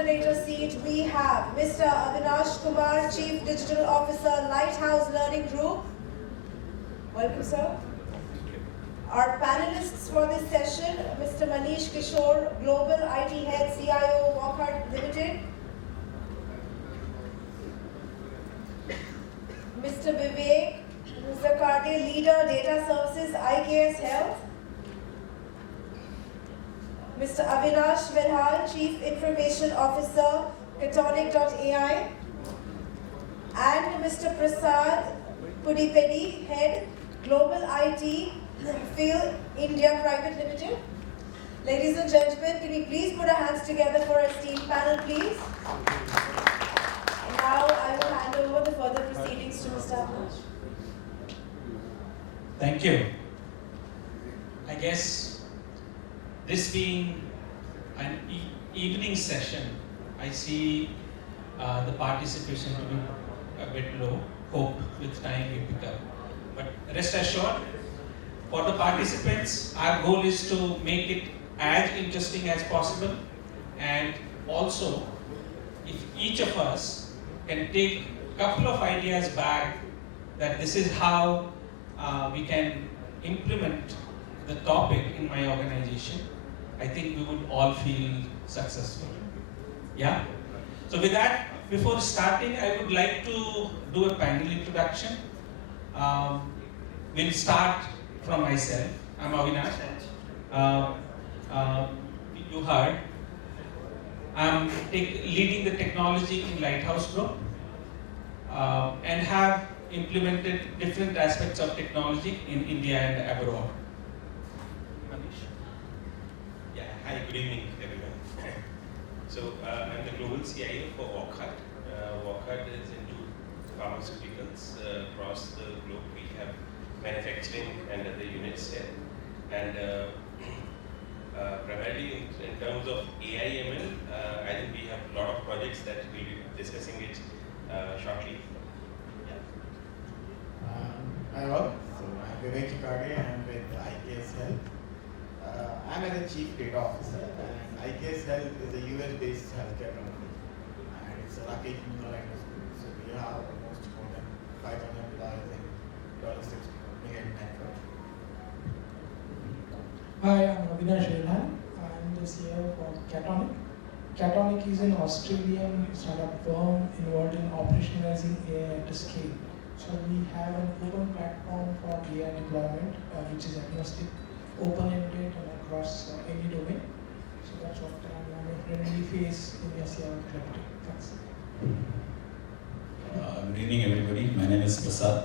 moderator seat, we have Mr. Avinash Kumar, Chief Digital Officer, Lighthouse Learning Group. Welcome, sir. Our panelists for this session, Mr. Manish Kishore, Global IT Head, CIO, Wockhardt Ltd. Mr. Vivek Zakarte, Leader, Data Services, IKS Health. Mr. Avinash Verhal, Chief Information Officer, Katonic.ai. And Mr. Prasad Pudipedi, Head, Global IT, Hafele India Private Limited. Ladies and gentlemen, can we please put our hands together for our esteemed panel, please? And now I will hand over the further proceedings to Mr. Avinash. Thank you. I guess this being an evening session, I see the participation to be a bit low. Hope with time we pick up. But rest assured, for the participants, our goal is to make it as interesting as possible, and also if each of us can take a couple of ideas back that this is how we can implement the topic in my organization, I think we would all feel successful. Yeah? So with that, before starting, I would like to do a panel introduction. We'll start from myself. I'm Avinash. You heard. I'm leading the technology in Lighthouse Group and have implemented different aspects of technology in India and abroad. Manish? Yeah, hi, good evening everyone. So I'm the global CIO for Wockhardt. Wockhardt is into pharmaceuticals across the globe. We have manufacturing and other units there. And primarily in terms of AI ML, I think we have a lot of projects that we'll be discussing it shortly. Hi all, so I'm Vivek Zakarte, I'm with IKS Health. I'm as a Chief Data Officer, and IKS Health is a US-based healthcare company, and it's a Lighthouse Learning Group. So we have almost more than 5,000 employees in $6 million network. Hi, I'm Avinash Verhal. I'm the CEO for Katonic. Katonic is an Australian startup firm involved in operationalizing AI at scale. So we have an open platform for AI deployment, which is agnostic, open-ended, and across any domain. So that's what I'm a friendly face in the CIO collective. Thanks. Good evening, everybody. My name is Prasad.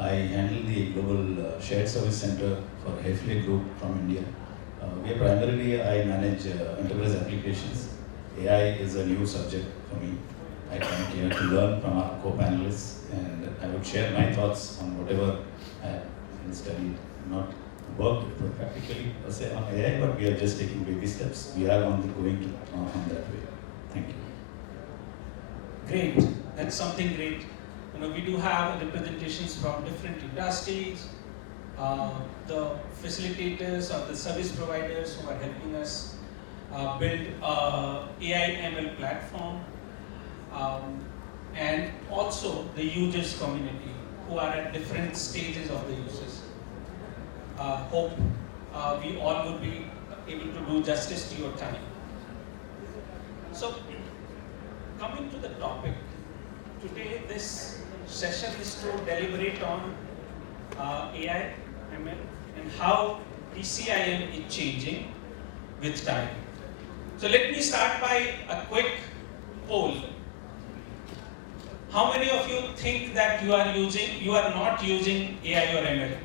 I handle the global shared service center for Hafele Group from India. I manage enterprise applications. AI is a new subject for me. I come here to learn from our co-panelists, and I would share my thoughts on whatever I have studied, not worked practically per se on AI, but we are just taking baby steps. We are on that way. Thank you. Great. That's something great. We do have representations from different industries, the facilitators or the service providers who are helping us build AI ML platform, and also the users community who are at different stages of the users. Hope we all would be able to do justice to your time. So, coming to the topic, today this session is to deliberate on AI, ML, and how DCIM is changing with time. So let me start by a quick poll. How many of you think that you are not using AI or ML?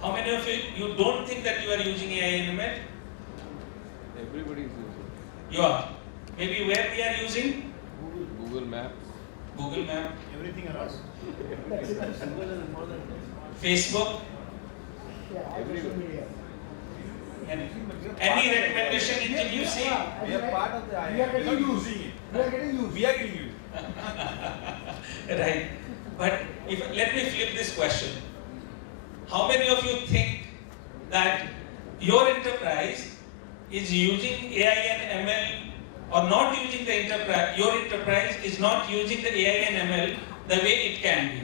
How many of you don't think that you are using AI and ML? Everybody is using. You are. Maybe where we are using? Google Maps. Google Map. Everything around. Facebook. Everywhere. And any recommendation engine you see? We are part of the AI. We are getting used. We are getting used. Right. But let me flip this question. How many of you think that your enterprise is using AI and ML or not using the enterprise, your enterprise is not using the AI and ML the way it can be.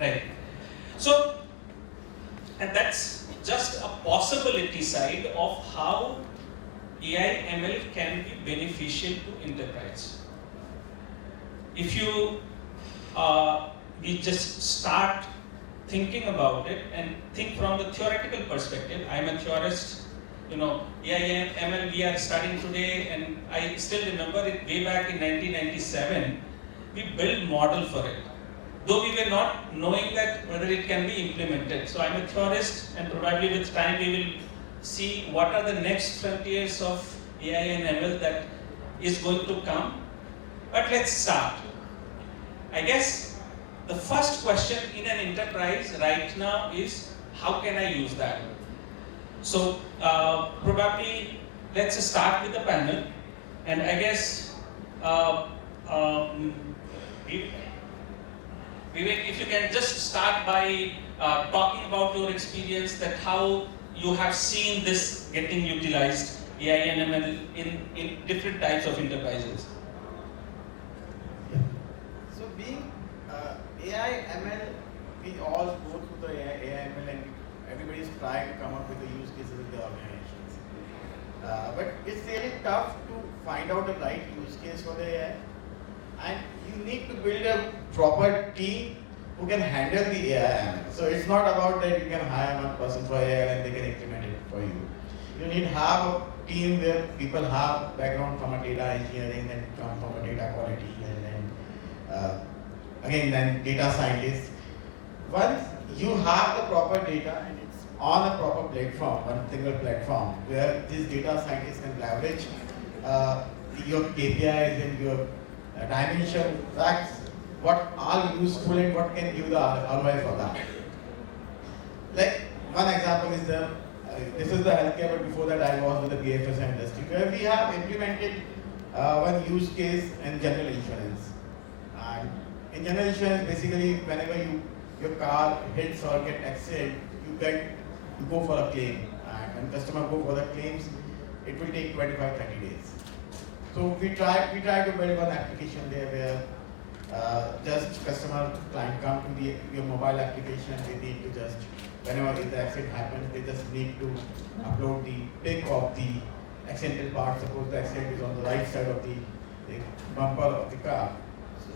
Right. So, and that's just a possibility side of how AI ML can be beneficial to enterprise. If you we just start thinking about it and think from the theoretical perspective. I'm a theorist, AI and ML we are studying today, and I still remember it way back in 1997, we built model for it. Though we were not knowing that whether it can be implemented. So I'm a theorist, and probably with time we will see what are the next frontiers of AI and ML that is going to come. But let's start. I guess the first question in an enterprise right now is, how can I use that? So probably let's start with the panel, and I guess Vivek, if you can just start by talking about your experience, that how you have seen this getting utilized, AI and ML in different types of enterprises. Yeah. So being AI, ML, we all go through the AI, ML, and everybody's trying to come up with the use cases in the organizations. But it's really tough to find out the right use case for the AI. And you need to build a proper team who can handle the AI. So it's not about that you can hire one person for AI and they can implement it for you. You need to have a team where people have background from a data engineering and come from a data quality and then data scientists. Once you have the proper data and it's on a proper platform, one single platform, where these data scientists can leverage your KPIs and your dimension facts, what are useful and what can give the ROI for that. Like one example is this is the healthcare, but before that I was with the BFS industry, where we have implemented one use case in general insurance. And in general insurance, basically whenever your car hits or get accident, you go for a claim. And when customer go for the claims, it will take 25-30 days. So we try to build one application there where just customer client come to your mobile application. They need to just, whenever the accident happens, they just need to upload the pic of the accidental part. Suppose the accident is on the right side of the bumper of the car. So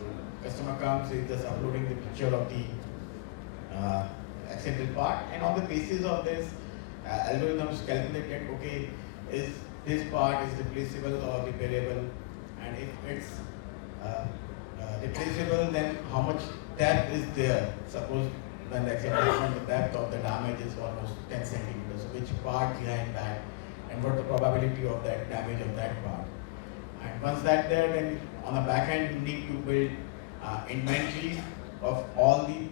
customer comes, is just uploading the picture of the accidental part, and on the basis of this, algorithms calculated, okay, is this part is replaceable or repairable, and if it's replaceable, then how much depth is there? Suppose when the accident happened, the depth of the damage is almost 10 centimeters. So which part behind that, and what the probability of that damage of that part? And once that's there, then on the back end you need to build inventory of all the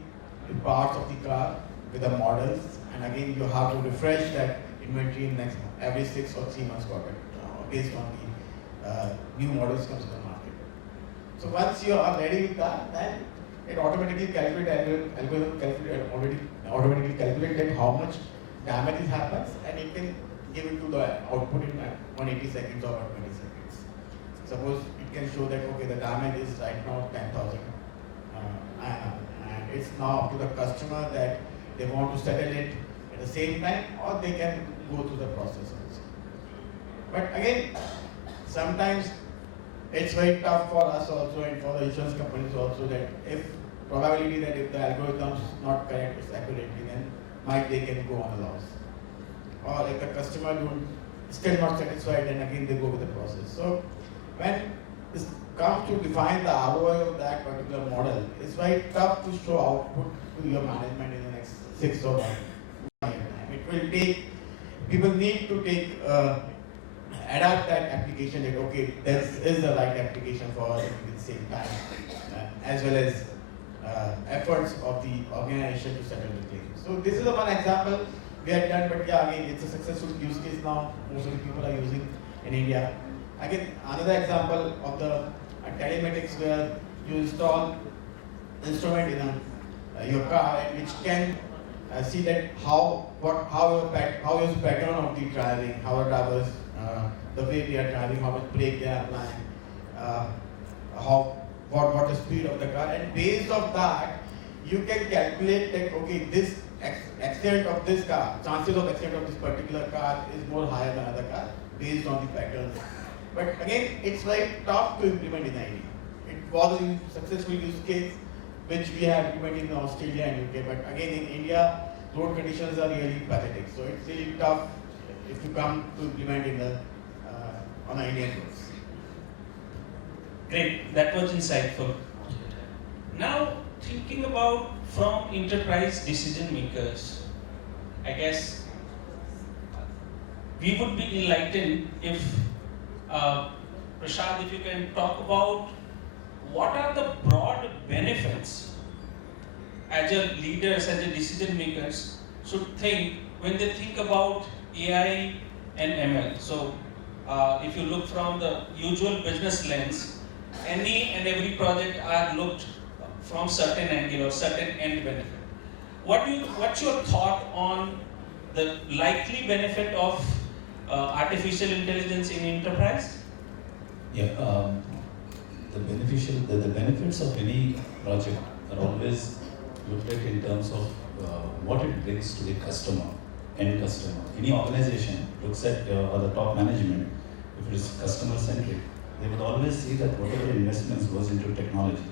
parts of the car with the models, and again you have to refresh that inventory in next every 6 or 3 months quarter based on the new models comes to the market. So once you are ready with that, then it automatically calculates, automatically calculate how much damage happens, and it can give it to the output in 180 seconds or 120 seconds. Suppose it can show that okay, the damage is right now 10,000, and it's now up to the customer that they want to settle it at the same time, or they can go through the process also. But again, sometimes it's very tough for us also and for the insurance companies also, that if probability that if the algorithm is not correct, it's accurately, then they can go on a loss. Or if the customer still not satisfied, then again they go with the process. So when it comes to define the ROI of that particular model, it's very tough to show output to your management in the next 6 or 1 year time. It will take, people need to adapt that application that okay, this is the right application for us at the same time, as well as efforts of the organization to settle the claim. So this is the one example we had done, but yeah, again, it's a successful use case now. Most of the people are using in India. Again, another example of the telematics where you install instrument in your car, and which can see that how is the pattern of the driving, how are drivers, the way they are driving, how much brake they are applying, what the speed of the car, and based on that, you can calculate that okay, this accident of this car, chances of accident of this particular car is more higher than other car based on the pattern. But again, it's very tough to implement in India. It was a successful use case which we have implemented in Australia and UK, but again in India, road conditions are really pathetic. So it's really tough if you come to implement in the on the Indian roads. Great, that was insightful. Now, thinking about from enterprise decision makers, I guess we would be enlightened if, Prashad, if you can talk about what are the broad benefits as a leaders, as a decision makers should think when they think about AI and ML. So, if you look from the usual business lens, any and every project are looked from certain angle or certain end benefit. What's your thought on the likely benefit of artificial intelligence in enterprise? Yeah, the benefits of any project are always looked at in terms of what it brings to the customer, end customer. Any organization looks at or the top management, if it is customer centric, they would always see that whatever investments goes into technology,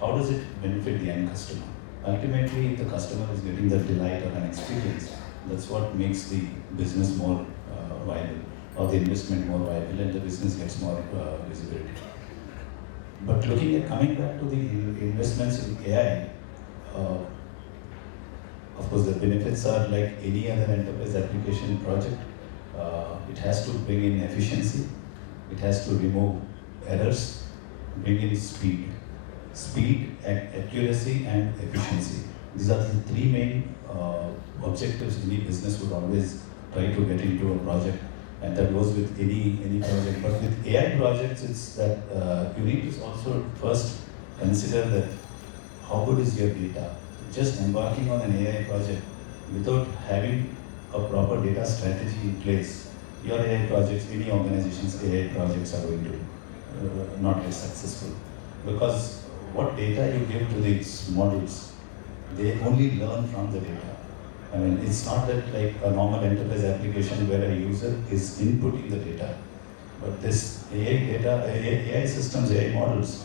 how does it benefit the end customer? Ultimately, if the customer is getting the delight of an experience, that's what makes the business more viable, or the investment more viable, and the business gets more visibility. But coming back to the investments in AI, of course the benefits are like any other enterprise application project. It has to bring in efficiency, it has to remove errors, bring in speed, accuracy, and efficiency. These are the three main objectives any business would always try to get into a project, and that goes with any project. But with AI projects, it's that you need to also first consider that how good is your data. Just embarking on an AI project without having a proper data strategy in place, your AI projects, any organization's AI projects are going to not be successful. Because what data you give to these models, they only learn from the data. I mean, it's not that like a normal enterprise application where a user is inputting the data. But this AI systems, AI models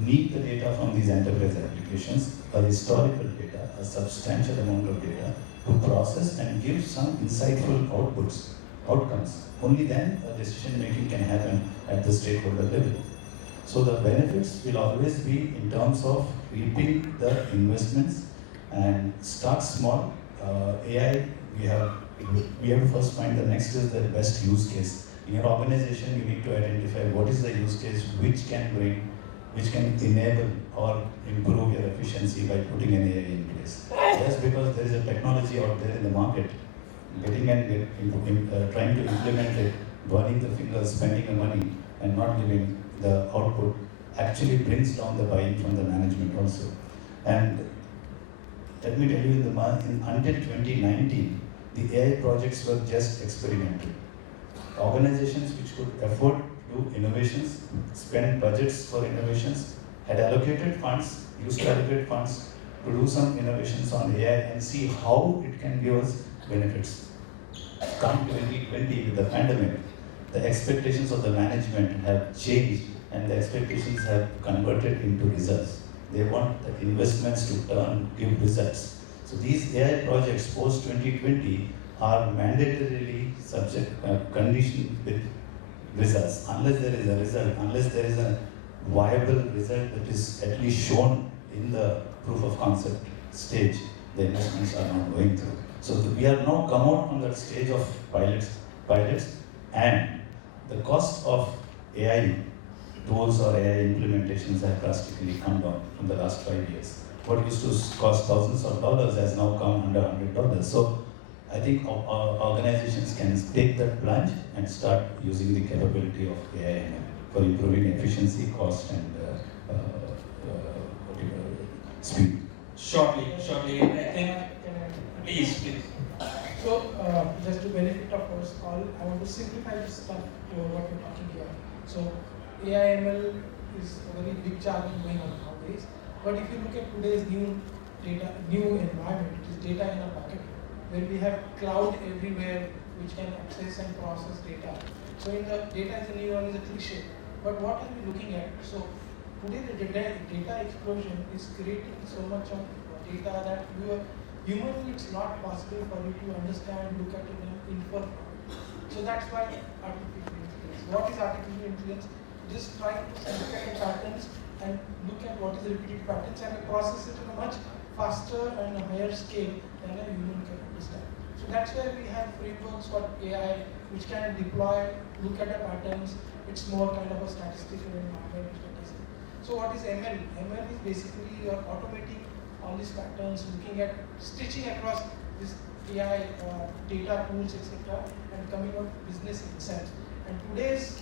need the data from these enterprise applications, a historical data, a substantial amount of data to process and give some insightful outcomes. Only then a decision making can happen at the stakeholder level. So the benefits will always be in terms of reaping the investments and start small. AI, we have to first find the next is the best use case. In your organization, you need to identify what is the use case which can enable or improve your efficiency by putting an AI in place. Just because there is a technology out there in the market, trying to implement it, burning the fingers, spending the money, and not giving the output actually brings down the buying from the management also. And let me tell you, until 2019, the AI projects were just experimental. Organizations which could afford to do innovations, spend budgets for innovations, had allocated funds, used to allocate funds to do some innovations on AI and see how it can give us benefits. Come 2020 with the pandemic, the expectations of the management have changed and the expectations have converted into results. They want the investments to give results. So these AI projects post 2020 are mandatorily conditioned with results. Unless there is a result, unless there is a viable result that is at least shown in the proof of concept stage, the investments are not going through. So we are now come out from that stage of pilots, and the cost of AI tools or AI implementations have drastically come down from the last 5 years. What used to cost thousands of dollars has now come under $100. So I think organizations can take that plunge and start using the capability of AI for improving efficiency, cost, and speed. Shortly. And I think, Can I- please. So, just to benefit of us all, I want to simplify this stuff to what we're talking here. So, AI/ML is a very big jargon going on nowadays. But if you look at today's new environment, it is data in a bucket, where we have cloud everywhere, which can access and process data. So, in the data is a new one is a cliche. But what are we looking at? So, today the data explosion is creating so much of data that humanly it's not possible for you to understand, look at it and infer from it. So that's why artificial intelligence. What is artificial intelligence? Just trying to look at the patterns and look at what is the repeated patterns and process it in a much faster and a higher scale than a human can understand. So that's why we have frameworks for AI which can deploy, look at the patterns. It's more kind of a statistical environment. So what is ML? ML is basically you're automating all these patterns, looking at stitching across this AI data tools, etc., and coming out with business insights. And today's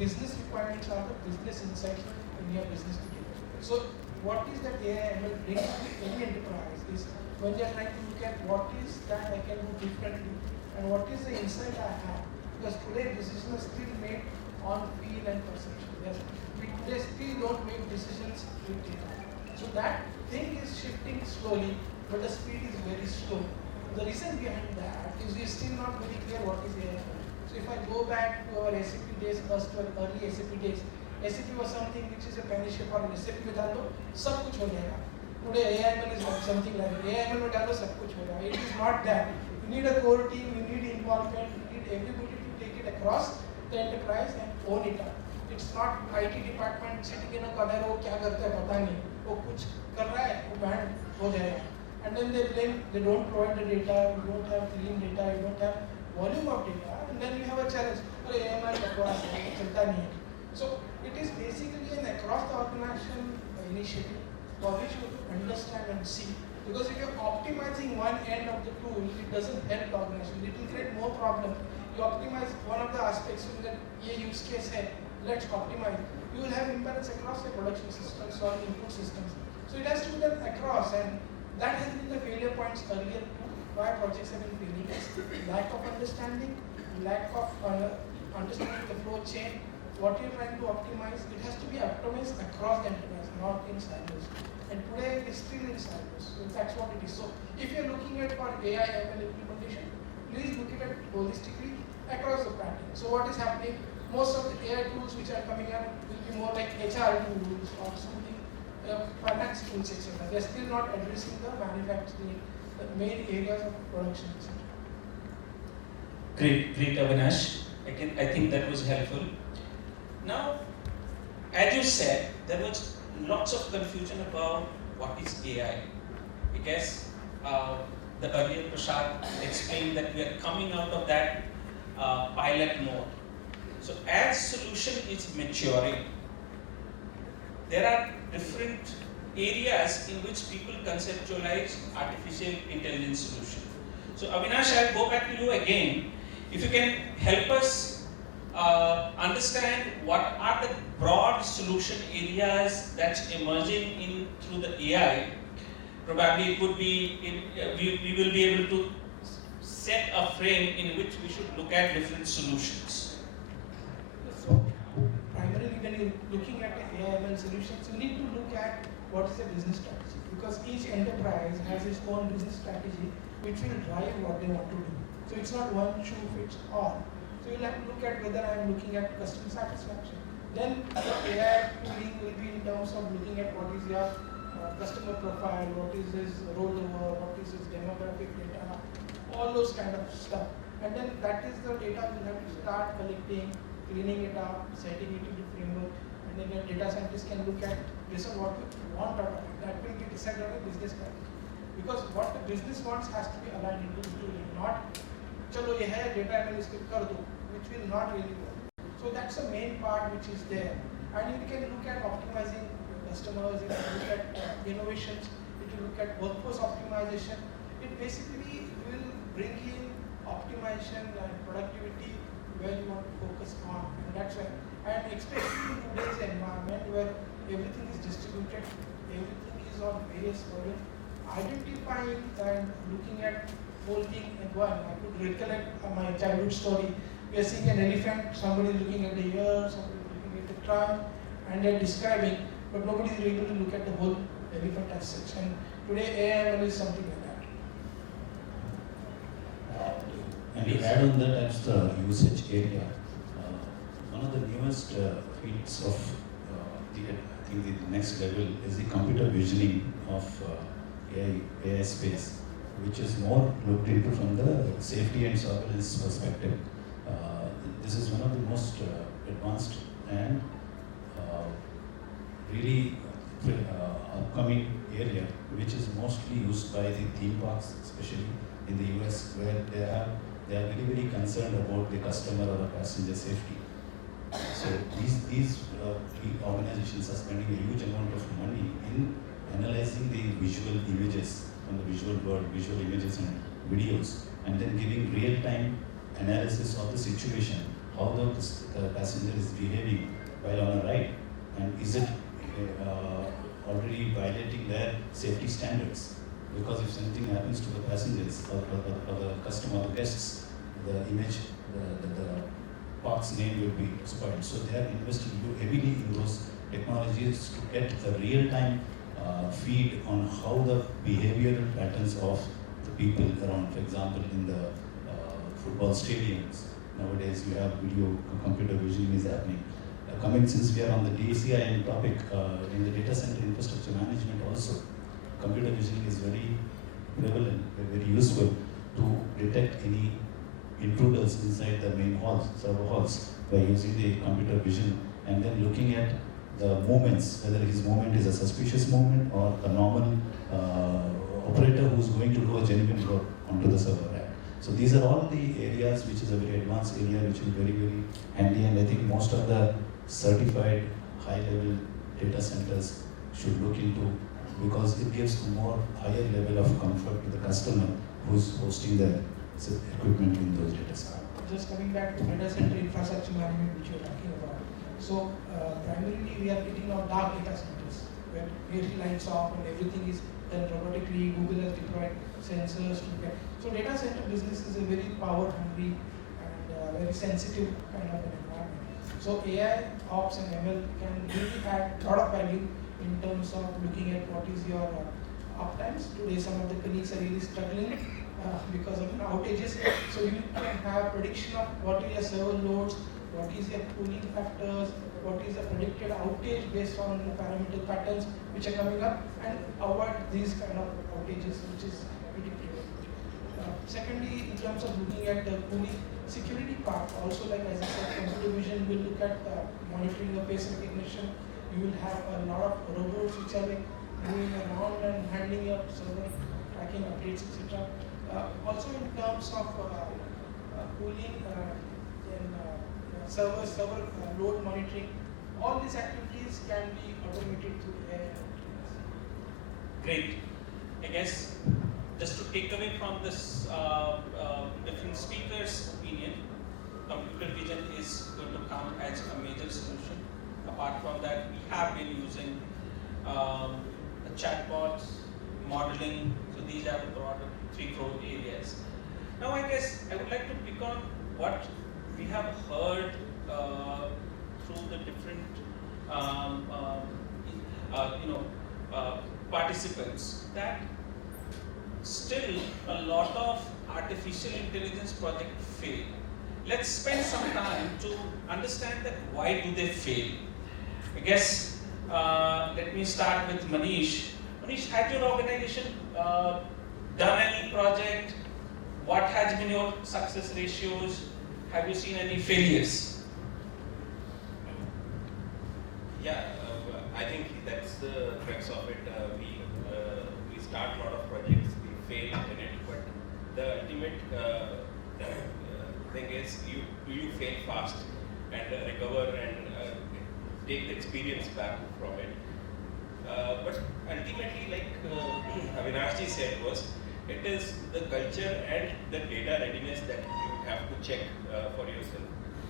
business requirements are the business insights in your business today. So what is that AI/ML brings to any enterprise is when they are trying to look at what is that I can do differently and what is the insight I have. Because today decisions are still made on feel and perception. Yes, we today still don't make decisions with data. So that thing is shifting slowly, but the speed is very slow. The reason behind that is we're still not very clear what is AI. So if I go back to our SAP days, early SAP days, SAP was something which is a panacea for SAP में डाल दो सब कुछ हो जाएगा. Today AI/ML is like something like AI/ML में डालो सब कुछ हो जाएगा. It is not that. You need a core team, you need involvement, you need everybody to take it across the enterprise and own it up. It's not IT department sitting in a corner वो क्या करता है पता नहीं. वो कुछ कर रहा है वो बैंड हो जाएगा. And then they blame they don't provide the data, you don't have clean data, you don't have volume of data, and then you have a challenge. अरे AML बकवास है, चलता नहीं है. So it is basically an across the organization initiative for which you have to understand and see. Because if you're optimizing one end of the tool, it doesn't help the organization. It will create more problems. You optimize one of the aspects so that ये use case है, let's optimize. You will have imbalance across the production systems or input systems. So it has to be done across, and that has been the failure points earlier too, why projects have been failing. Lack of understanding, lack of understanding the flow chain, what you're trying to optimize, it has to be optimized across the enterprise, not in silos. And today it's still in silos, so that's what it is. So if you're looking at for AI/ML implementation, please look at it holistically across the pattern. So what is happening? Most of the AI tools which are coming up will be more like HR tools or something, finance tools, etc. They're still not addressing the manufacturing, the main areas of production, etc. Great, Avinash. I think that was helpful. Now, as you said, there was lots of confusion about what is AI. I guess the earlier Prasad explained that we are coming out of that pilot mode. So as solution is maturing, there are different areas in which people conceptualize artificial intelligence solution. So Avinash, I'll go back to you again. If you can help us understand what are the broad solution areas that's emerging in through the AI. Probably it would be, we will be able to set a frame in which we should look at different solutions. So primarily when you're looking at AI/ML solutions, you need to look at what is the business strategy, because each enterprise has its own business strategy which will drive what they want to do. So it's not one shoe fits all. So you'll have to look at whether I'm looking at customer satisfaction. Then the AI tooling will be in terms of looking at what is your customer profile, what is his rollover, what is his demographic data, all those kind of stuff. And then that is the data you have to start collecting, cleaning it up, setting it into framework, and then your data scientist can look at based on what you want out of it. That will be decided on a business strategy. Because what the business wants has to be aligned into the tooling, not chalo ye hai data analyst kar do, which will not really work. So that's the main part which is there. And you can look at optimizing customers, you can look at innovations, you can look at workforce optimization. It basically will bring in optimization and productivity where you want to focus on. And that's why. And especially in today's environment where everything is distributed, everything is on various versions, identifying and looking at whole thing at one. I could recollect my childhood story. We are seeing an elephant, somebody is looking at the ear, somebody is looking at the trunk, and they're describing, but nobody is able to look at the whole elephant as such. And today AI is something like that. And to add on that as the usage area, one of the newest fields of I think the next level is the computer visioning of AI space, which is more looked into from the safety and surveillance perspective. This is one of the most advanced and really upcoming area, which is mostly used by the theme parks, especially in the US, where they are very, very concerned about the customer or the passenger safety. So these organizations are spending a huge amount of money in analyzing the visual images from the visual world, visual images and videos, and then giving real-time analysis of the situation, how the passenger is behaving while on a ride, and is it already violating their safety standards? Because if something happens to the passengers or the customer, the guests, the image, the park's name will be spoiled. So they are investing heavily in those technologies to get a real-time feed on how the behavioral patterns of the people around. For example, in the football stadiums, nowadays you have video, computer visioning is happening. Coming since we are on the DCIM topic, in the data center infrastructure management also, computer visioning is very prevalent, very useful to detect any intruders inside the main halls, server halls, by using the computer vision and then looking at the movements, whether his movement is a suspicious movement or a normal operator who's going to do a genuine work onto the server rack. So these are all the areas which is a very advanced area which is very, very handy, and I think most of the certified high-level data centers should look into, because it gives a more higher level of comfort to the customer who's hosting their equipment in those data centers. Just coming back to data center infrastructure management, which you're talking about. So primarily we are picking out dark data centers where really lights off and everything is done robotically. Google has deployed sensors to get. So data center business is a very power hungry and very sensitive kind of an environment. So AI, Ops and ML can really add a lot of value in terms of looking at what is your uptimes. Today some of the colleagues are really struggling because of outages. So you can have prediction of what is your server loads, what is your cooling factors, what is the predicted outage based on the parameter patterns which are coming up, and avoid these kind of outages, which is predictable. Secondly, in terms of looking at the cooling security part, also like as I said, computer vision will look at monitoring the face recognition. You will have a lot of robots which are like moving around and handling your server, tracking updates, etc. Also in terms of cooling, server load monitoring, all these activities can be automated through AI. Great. I guess just to take away from this different speakers' opinion, computer vision is going to come as a major solution. Apart from that, we have been using the chatbots, modeling. So these are the broader 3-4 areas. Now I guess I would like to pick on what we have heard through the different participants, that still a lot of artificial intelligence projects fail. Let's spend some time to understand that why do they fail. I guess let me start with Manish. Manish, has your organization done any project? What has been your success ratios? Have you seen any failures? Yeah, I think that's the crux of it. We start a lot of projects, we fail in it, but the ultimate thing is you fail fast and recover and take the experience back from it. But ultimately, like Avinash said, it is the culture and the data readiness that you have to check for yourself.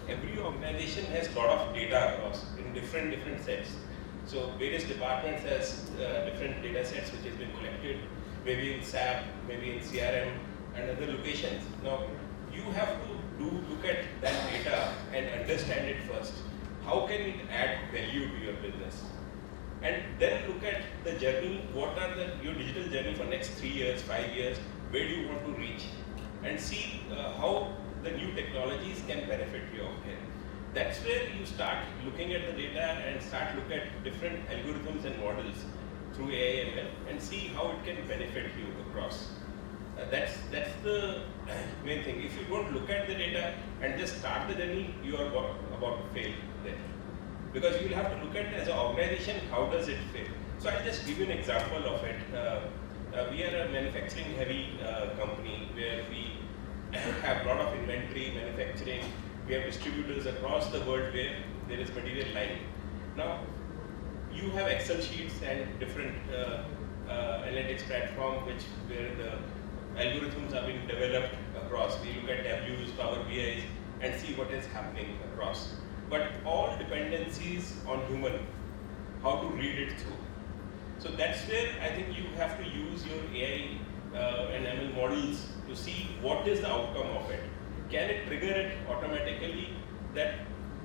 Every organization has a lot of data across in different sets. So various departments has different data sets which has been collected. maybe in SAP, maybe in CRM and other locations. Now, you have to look at that data and understand it first. How can it add value to your business? And then look at the journey, what are your digital journey for next 3 years, 5 years, where do you want to reach? And see how the new technologies can benefit you out here. That's where you start looking at the data and start look at different algorithms and models through AI/ML and see how it can benefit you across. That's the main thing. If you don't look at the data and just start the journey, you are about to fail there. Because you will have to look at as an organization, how does it fail? So I'll just give you an example of it. We are a manufacturing heavy company where we have a lot of inventory, manufacturing. We have distributors across the world where there is material lying. Now, you have Excel sheets and different analytics platform where the algorithms are being developed across. We look at W's, Power BI's and see what is happening across. But all dependencies on human, how to read it through. So that's where I think you have to use your AI and ML models to see what is the outcome of it. Can it trigger it automatically that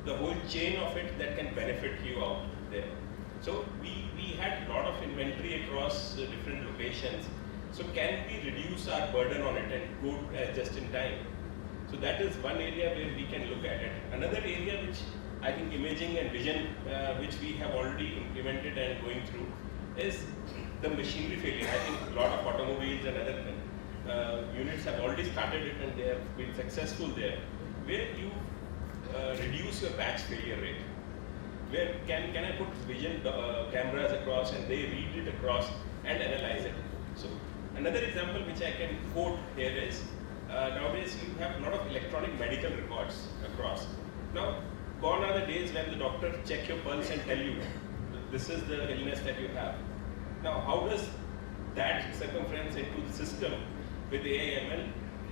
the whole chain of it that can benefit you out there. So we had a lot of inventory across different locations. So can we reduce our burden on it and go just in time? So that is one area where we can look at it. Another area which I think imaging and vision, which we have already implemented and going through, is the machinery failure. I think a lot of automobiles and other units have already started it and they have been successful there, where you reduce your batch failure rate. Where can I put vision cameras across and they read it across and analyze it. So another example which I can quote here is, nowadays you have a lot of electronic medical records across. Now, gone are the days when the doctor check your pulse and tell you, this is the illness that you have. Now, how does that circumference into the system with AI/ML?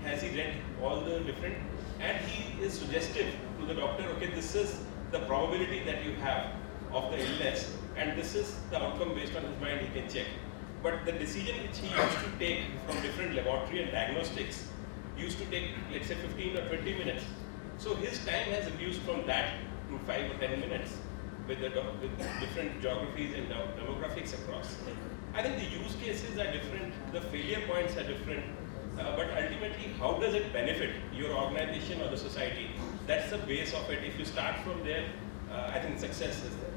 Has he read all the different, and he is suggestive to the doctor, okay, this is the probability that you have of the illness, and this is the outcome based on his mind he can check. But the decision which he used to take from different laboratory and diagnostics used to take, let's say, 15 or 20 minutes. So his time has reduced from that to 5 or 10 minutes with different geographies and demographics across. I think the use cases are different, the failure points are different, but ultimately, how does it benefit your organization or the society? That's the base of it. If you start from there, I think success is there.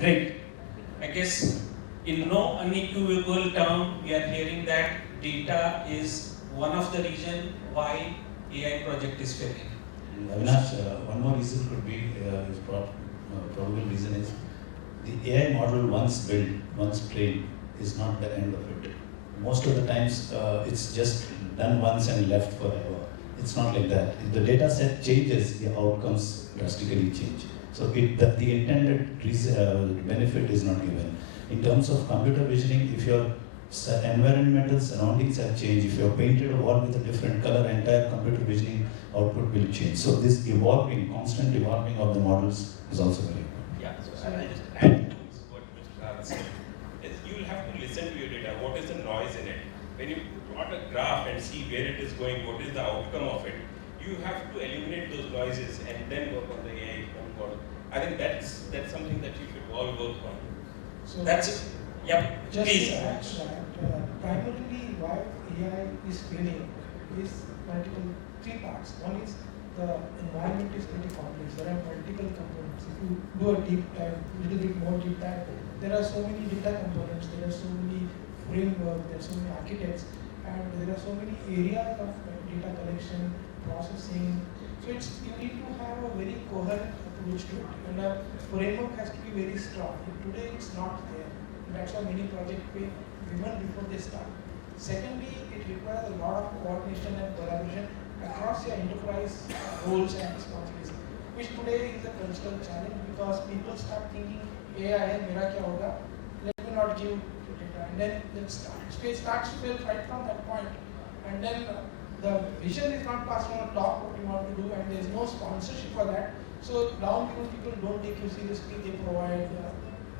Great. I guess in no unequivocal term, we are hearing that data is one of the reasons why AI project is failing. Avinash, one more reason could be, probable reason is, the AI model once built, once trained, is not the end of it. Most of the times, it's just done once and left forever. It's not like that. If the data set changes, the outcomes drastically change. So the intended benefit is not given. In terms of computer visioning, if your environmental surroundings have changed, if you have painted a wall with a different color, entire computer visioning output will change. So this constant evolving of the models is also very important. Yeah, so I'll just add to what Mr. Bharat said. Is you will have to listen to your data. What is the noise in it? When you plot a graph and see where it is going, what is the outcome of it, you have to eliminate those noises and then work on the AI model. I think that's something that you should all work on. So That's it. Yep. just Please. to add to that, primarily why AI is failing is three parts. One is the environment is pretty complex. There are multiple components. If you do a little bit more deep dive, there are so many data components, there are so many frameworks, there are so many architects, and there are so many areas of data collection, processing. So you need to have a very coherent approach to it, and a framework has to be very strong. Today it's not there. That's why many projects fail even before they start. Secondly, it requires a lot of coordination and collaboration across your enterprise roles and responsibilities, which today is a cultural challenge because people start thinking, AI hai, mera kya hoga? Let me not give data, and then it starts to fail right from that point. And then the vision is not passed on top what you want to do, and there is no sponsorship for that. So down people don't take you seriously. They provide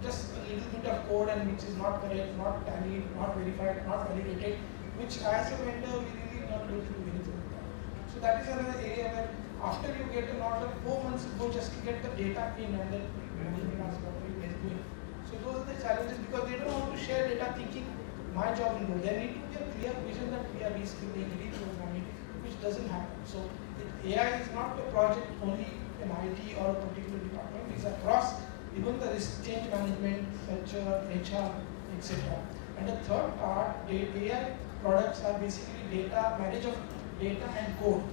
just a little bit of code and which is not correct, not tallied, not verified, not validated, which as a vendor we really not able to do anything with that. So that is another area where after you get an order, 4 months ago just to get the data in and then management asks what are you guys doing. So those are the challenges because they don't want to share data thinking my job will go. There need to be a clear vision that we are reskilling, reprogramming, which doesn't happen. So AI is not a project only in IT or a particular department, it's across even the risk change management, culture, HR, etc. And the third part, the AI products are basically data, marriage of data and code,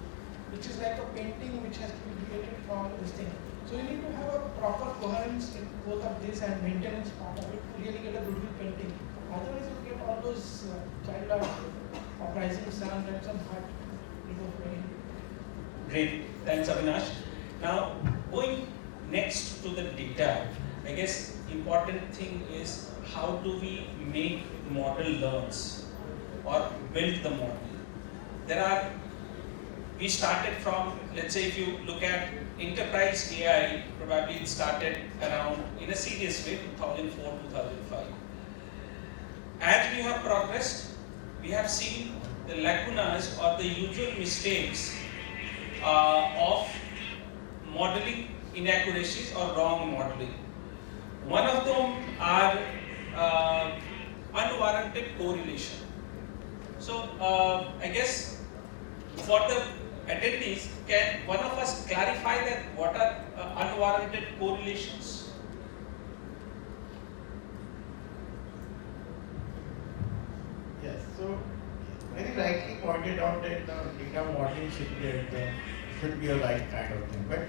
which is like a painting which has to be created from this thing. So you need to have a proper coherence in both of this and maintenance part of it to really get a beautiful painting. Otherwise you get all those child art of rising sun and some heart. Great, thanks Avinash. Now, going next to the data, I guess important thing is how do we make model learns or build the model. We started from, let's say if you look at enterprise AI, probably it started around, in a serious way, 2004, 2005. As we have progressed, we have seen the lacunas or the usual mistakes of modeling inaccuracies or wrong modeling. One of them are unwarranted correlation. So I guess for the attendees, can one of us clarify that what are unwarranted correlations? Yes, so very rightly pointed out that the data modeling should be a right kind of thing. But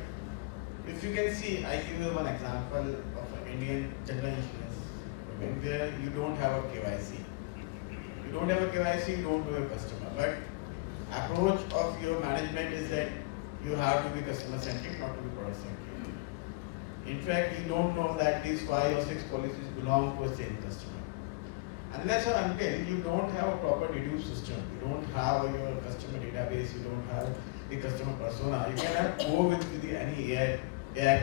if you can see, I give you one example of an Indian general insurance where you don't have a KYC. You don't have a KYC, you don't know a customer. But approach of your management is that you have to be customer centric, not to be product centric. In fact, you don't know that these 5 or 6 policies belong to a same customer. Unless or until you don't have a proper deduce system, you don't have your customer database, you don't have the customer persona, you cannot go with any AI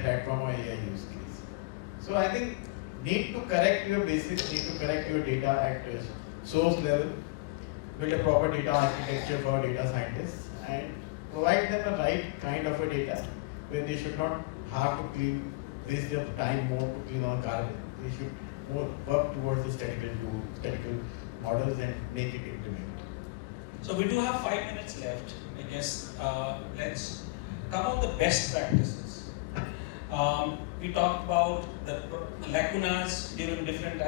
platform or AI use case. So I think need to correct your basics, need to correct your data at source level, build a proper data architecture for data scientists and provide them the right kind of a data where they should not have to waste their time more to clean on garbage. They should more work towards the statistical models and make it implement. So we do have 5 minutes left. I guess let's come on the best practices. We talked about the lacunas during different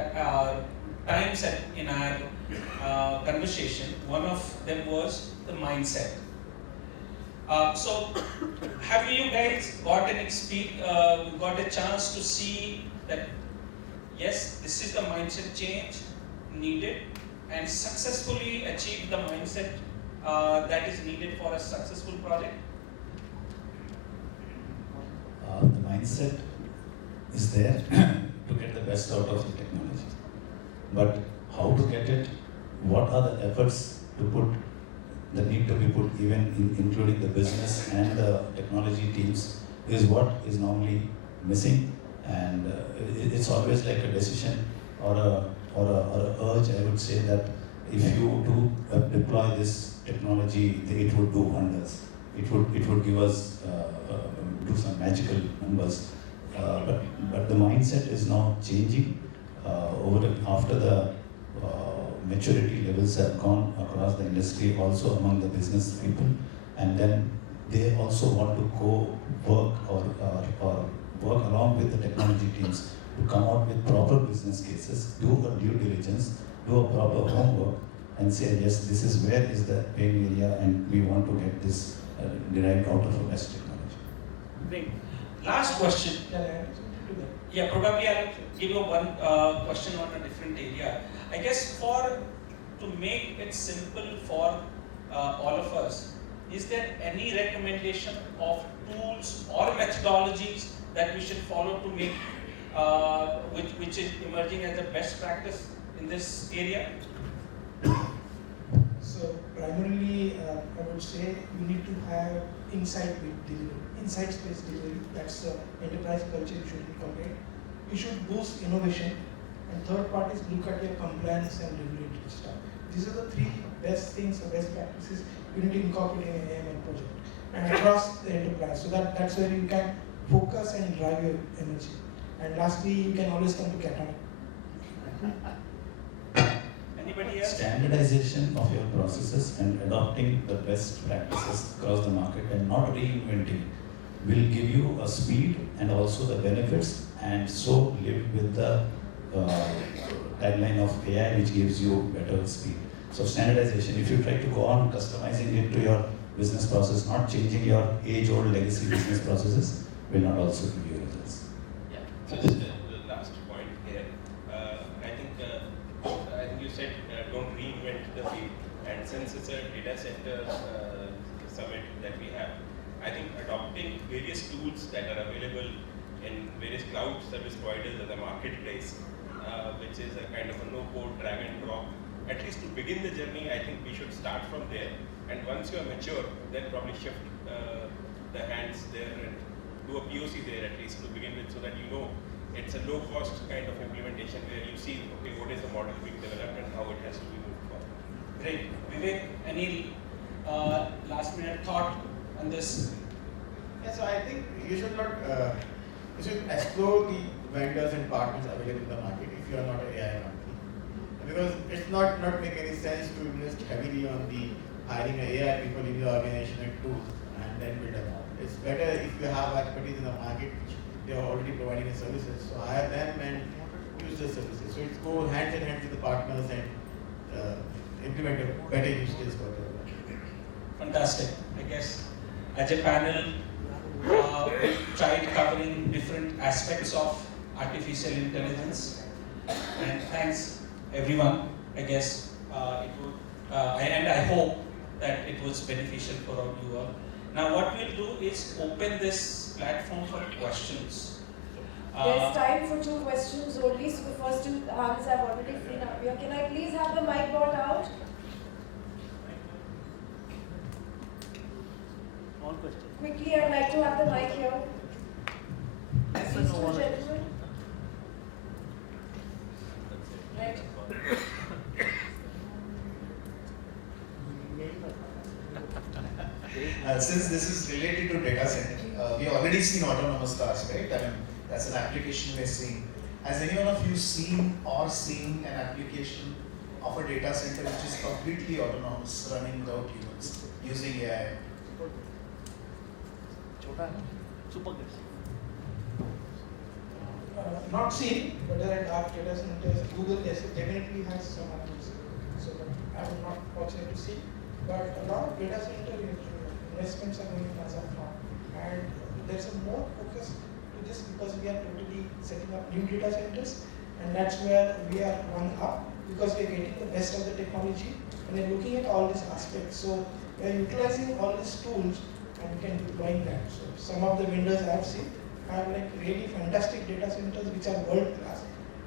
times in our conversation. One of them was the mindset. So have you guys got a chance to see that yes, this is the mindset change needed and successfully achieve the mindset that is needed for a successful project? The mindset is there to get the best out of the technology. But how to get it, what are the efforts to put, that need to be put even including the business and the technology teams is what is normally missing. And it's always like a decision or a urge, I would say, that if you do deploy this technology, it would do wonders. It would give us do some magical numbers. But the mindset is now changing after the maturity levels have gone across the industry, also among the business people, and then they also want to go work or work along with the technology teams to come out with proper business cases, do a due diligence, do a proper homework, and say, yes, this is where is the pain area, and we want to get this derived out of a best technology. Great. Last question. Yeah, probably I'll give you one question on a different area. I guess to make it simple for all of us, is there any recommendation of tools or methodologies that we should follow to make which is emerging as a best practice in this area? So primarily, I would say you need to have insight-based delivery. That's the enterprise culture you should incorporate. you should boost innovation, and third part is look at your compliance and regulatory stuff. These are the three best things, or best practices you need to incorporate in an AML project and across the enterprise. So that's where you can focus and drive your energy. And lastly, you can always come to Katonic. Anybody else? Standardization of your processes and adopting the best practices across the market and not reinventing will give you a speed and also the benefits, and so live with the tagline of AI, which gives you better speed. So standardization, if you try to go on customizing it to your business process, not changing your age-old legacy business processes, will not also give you results. Yeah. So just the last point here. I think you said don't reinvent the wheel, and since it's a data center summit that we have, I think adopting various tools that are available in various cloud service providers in the marketplace, which is a kind of a no-code drag and drop. At least to begin the journey, I think we should start from there. And once you are mature, then probably shift the hands there and do a POC there at least to begin with, so that you know it's a low-cost kind of implementation where you see, okay, what is the model being developed and how it has to be moved forward. Great. Vivek, any last minute thought on this? Yeah, so I think you should not, you should explore the vendors and partners available in the market if you are not an AI company. Because it's not make any sense to invest heavily on the hiring AI people in your organization and tools and then build them out. It's better if you have expertise in the market which they are already providing the services. So hire them and use the services. So it's go hand in hand with the partners and implement a better use case for them. Fantastic. I guess as a panel, we tried covering different aspects of artificial intelligence. And thanks everyone. I guess it would, and I hope that it was beneficial for all you all. Now what we'll do is open this platform for questions. There's time for 2 questions only, so the first 2 hands have already been up here. Can I please have the mic brought out? All questions. Quickly, I'd like to have the mic here. These 2 gentlemen. Right. Since this is related to data center, we already seen autonomous cars, right? I mean, that's an application we're seeing. Has any one of you seen or seeing an application of a data center which is completely autonomous, running without humans, using AI? Super guys. Not seen, but there are dark data centers. Google definitely has some others. So I was not fortunate to see. But a lot of data center investments are going as of now. And there's a more focus to this because we are totally setting up new data centers. And that's where we are one up because we are getting the best of the technology and we're looking at all these aspects. So we are utilizing all these tools and we can deploy that. So some of the vendors I have seen have like really fantastic data centers which are world class,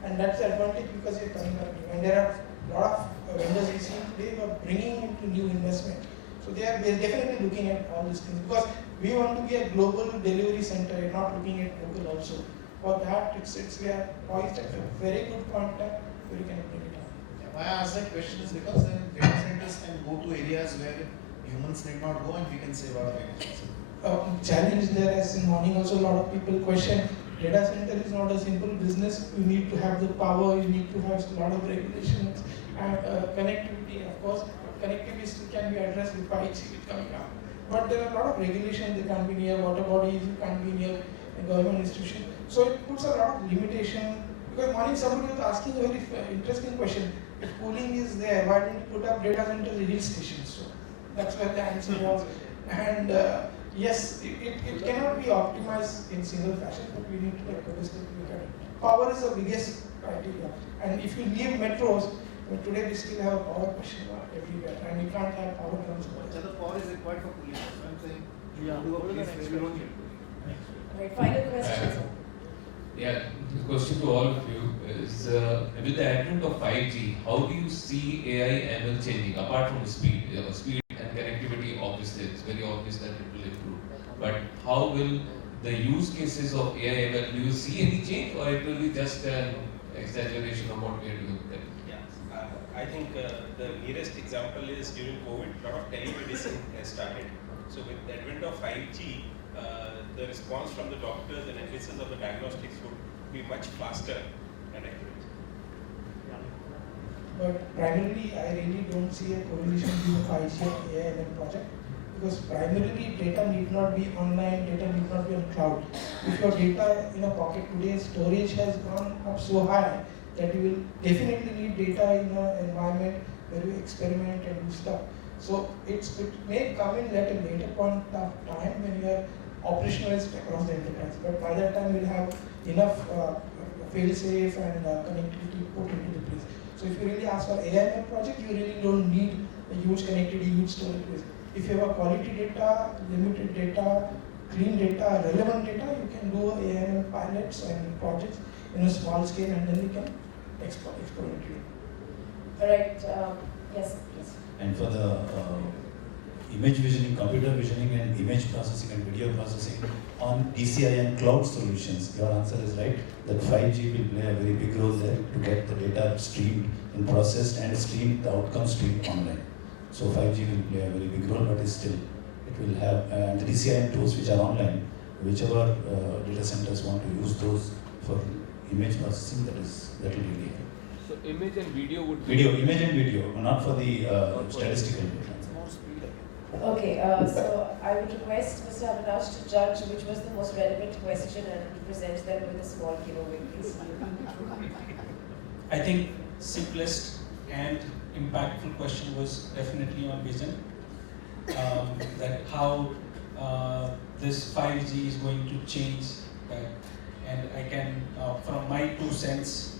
and that's the advantage because you're coming up new. And there are a lot of vendors we see today who are bringing into new investment. So we are definitely looking at all these things because we want to be a global delivery center. We're not looking at local also. For that, we are poised at a very good point where we can bring it up. Yeah, why I ask that question is because then data centers can go to areas where humans need not go, and we can save a lot of energy. Challenge there, as in morning also a lot of people question, data center is not a simple business. You need to have the power, you need to have a lot of regulations and connectivity, of course. Connectivity can be addressed with 5G with coming out. But there are a lot of regulations. They can't be near water bodies, you can't be near a government institution. So it puts a lot of limitation. Because morning somebody was asking a very interesting question. If cooling is there, why don't you put up data centers in hill stations? So that's where the answer was. And yes, it cannot be optimized in single fashion, but we need to like holistically look at it. Power is the biggest criteria. And if you leave metros, today we still have a power question everywhere, and we can't have power transport. So the power is required for cooling. So I'm saying, Right, final question, sir. Yeah, the question to all of you is, with the advent of 5G, how do you see AI ML changing, apart from the speed? Speed and connectivity, obviously, it's very obvious that it will improve. But how will the use cases of AI ML, do you see any change, or it will be just an exaggeration of what we are doing there? Yeah, I think the nearest example is during COVID, a lot of telemedicine has started. So with the advent of 5G, the response from the doctors and analysis of the diagnostics would be much faster and accurate. But primarily, I really don't see a correlation between 5G and AI ML project, because primarily data need not be online, data need not be on cloud. If your data in a pocket today, storage has gone up so high that you will definitely need data in an environment where you experiment and do stuff. So it may come in at a later point of time when you are operationalized across the enterprise. But by that time, we'll have enough fail-safe and connectivity put into the place. So if you really ask for AI project, you really don't need a huge connectivity, huge storage place. If you have a quality data, limited data, clean data, relevant data, you can do AI pilots and projects in a small scale, and then you can experiment it. All right. Yes, please. And for the image visioning, computer visioning and image processing and video processing on DCIM cloud solutions, your answer is right, that 5G will play a very big role there to get the data streamed and processed and streamed, the outcome streamed online. So 5G will play a very big role, but still it will have, and the DCIM tools which are online, whichever data centers want to use those for image processing, that will really help. So image and video would be Image and video, not for the statistical data. Okay, so I would request Mr. Avinash to judge which was the most relevant question and to present them with a small giveaway, please. I think simplest and impactful question was definitely on vision. That how this 5G is going to change that. And I can, from my 2 cents,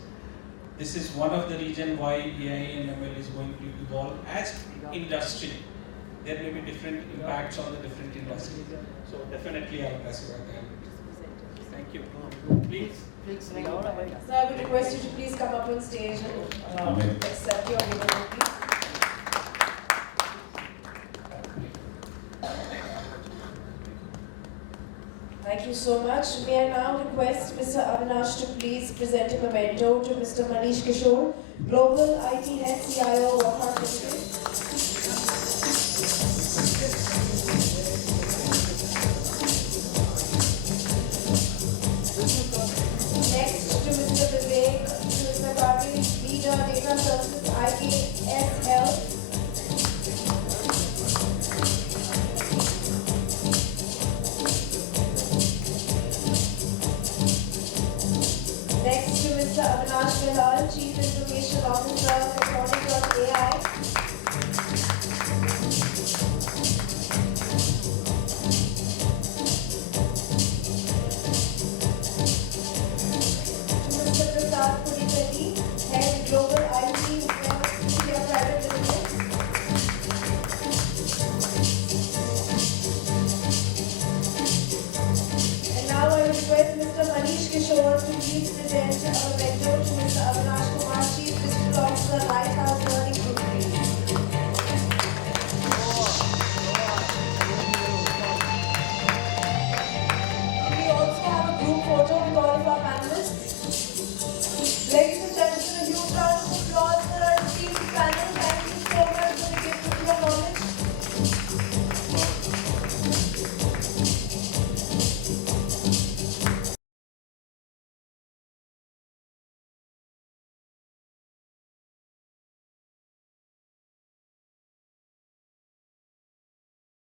this is one of the reasons why AI and ML is going to evolve as industry. There may be different impacts on the different industries. So definitely I'll pass it on that. Thank you. Please. So I would request you to please come up on stage and accept your giveaway, please. Thank you so much. May I now request Mr. Avinash to please present a memento to Mr. Manish Kishore, Global IT Head CIO, Wockhardt Ltd. Data Services, IKS Health. Next to Mr. Avinash, Chief Information Officer, Katonic.ai. Global IKS Health India Private Limited. And now I request Mr. Manish Kishore to please present our